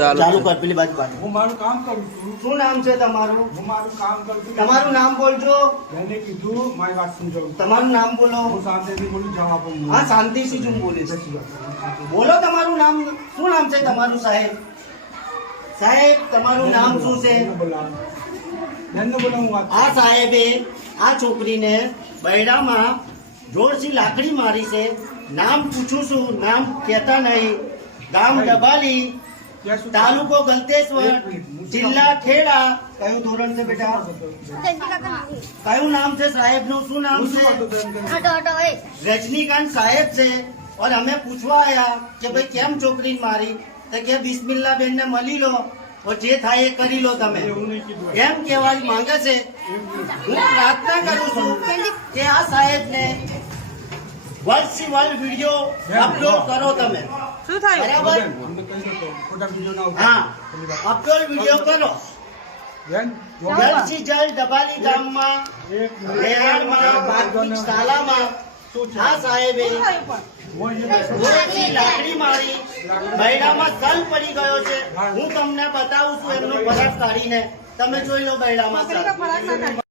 ચાલુ કર પેલી બાજુ બાજુ હું મારું કામ કરું છું. શું નામ છે તમારું? હું મારું કામ કરું છું. તમારું નામ બોલજો. એને કીધું મારી વાત સમજાવું. તમારું નામ બોલો. હું શાંતિથી બોલું, જવાબ આપું. હા, શાંતિથી જ હું બોલીશ. બોલો તમારું નામ. શું નામ છે તમારું સાહેબ? સાહેબ તમારું નામ શું છે? આ સાહેબે આ છોકરીને બૈડામાં જોરથી લાકડી મારી છે. નામ પૂછું છું, નામ કહેતા નહીં. ગામ ડબાલી, તાલુકો ગલતેશ્વર, જિલ્લા ખેડા. કયું ધોરણ છે બેટા? કયું નામ છે સાહેબ નું? શું નામ છે? રજનીકાંત સાહેબ છે. और हमें पूछवा आया कि भाई केम छोकरी मारी तो के बिस्मिल्लाह बेन ने मળી लो और जे થાય એ કરી લો. તમે એમ કહેવા માંગે છે. હું પ્રાર્થના કરું છું કે આ સાહેબ ને વર્ષથી વર્ષ વિડીયો અપલોડ કરો. તમે શું થાય બરાબર? હા, અપલોડ વિડીયો કરો. જલ્દથી જલ્દ ડબાલી ગામમાં, રેહાણમાં, પ્રાથમિક શાળામાં આ સાહેબે લાકડી મારી, બૈડામાં સલ પડી ગયો છે. હું તમને બતાવું છું એમનો ફરક કાઢીને. તમે જોઈ લો બૈડામાં સલ.